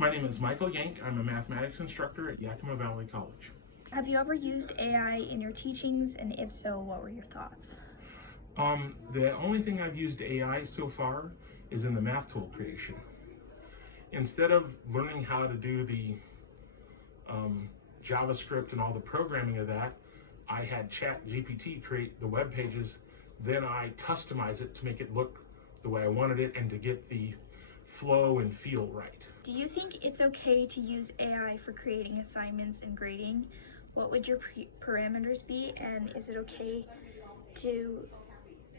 My name is Michael Jenck. I'm a mathematics instructor at Yakima Valley College. Have you ever used AI in your teachings, and if so, what were your thoughts? The only thing I've used AI so far is in the math tool creation. Instead of learning how to do the JavaScript and all the programming of that, I had ChatGPT create the web pages, then I customize it to make it look the way I wanted it and to get the flow and feel right. Do you think it's okay to use AI for creating assignments and grading? What would your parameters be, and is it okay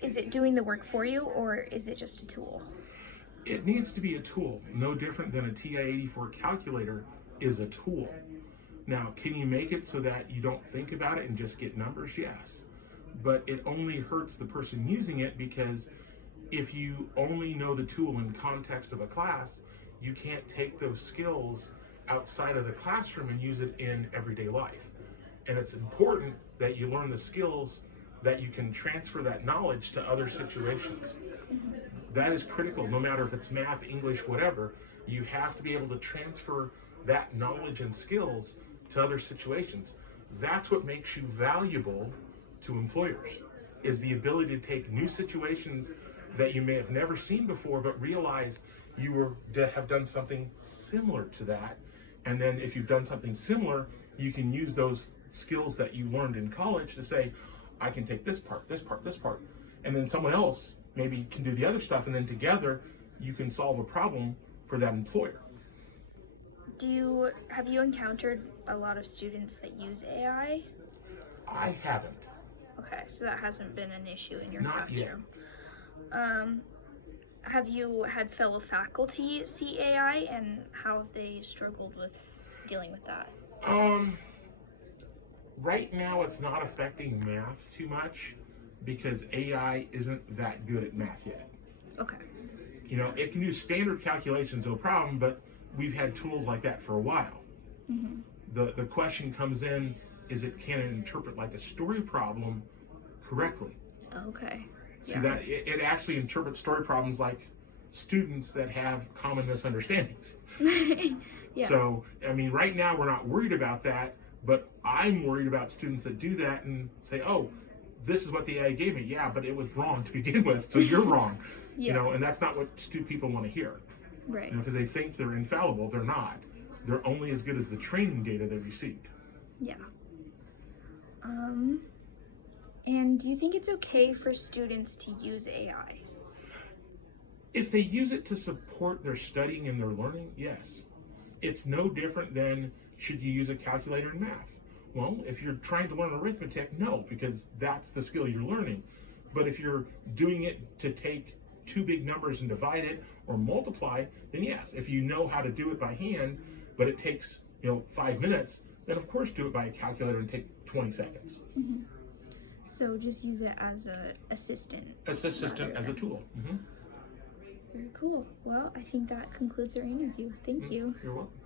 is it doing the work for you, or is it just a tool? It needs to be a tool, no different than a TI-84 calculator is a tool. Now, can you make it so that you don't think about it and just get numbers? Yes. But it only hurts the person using it, because if you only know the tool in context of a class, you can't take those skills outside of the classroom and use it in everyday life. And it's important that you learn the skills that you can transfer that knowledge to other situations. That is critical, no matter if it's math, English, whatever. You have to be able to transfer that knowledge and skills to other situations. That's what makes you valuable to employers, is the ability to take new situations that you may have never seen before, but realize you have done something similar to that. And then if you've done something similar, you can use those skills that you learned in college to say, I can take this part, this part, this part. And then someone else maybe can do the other stuff, and then together you can solve a problem for that employer. Have you encountered a lot of students that use AI? I haven't. Okay, so that hasn't been an issue in your Not yet. classroom. Have you had fellow faculty see AI, and how have they struggled with dealing with that? Right now it's not affecting math too much, because AI isn't that good at math yet. Okay. You know, it can do standard calculations, no problem, but we've had tools like that for a while. Mm-hmm. The question comes in, can it interpret like a story problem correctly? Okay. See, that it actually interprets story problems like students that have common misunderstandings. Yeah. So, I mean, right now we're not worried about that, but I'm worried about students that do that and say, oh, this is what the AI gave me. Yeah, but it was wrong to begin with, so you're wrong. Yeah. You know, and that's not what people want to hear. Right. You know, because they think they're infallible. They're not. They're only as good as the training data they received. Yeah. And do you think it's okay for students to use AI? If they use it to support their studying and their learning, yes. It's no different than, should you use a calculator in math? Well, if you're trying to learn arithmetic, no, because that's the skill you're learning. But if you're doing it to take two big numbers and divide it or multiply, then yes. If you know how to do it by hand, but it takes 5 minutes, then of course do it by a calculator and take 20 seconds. Mm-hmm. So just use it as an assistant. As a tool. Mm-hmm. Very cool. Well, I think that concludes our interview. Thank you. You're welcome.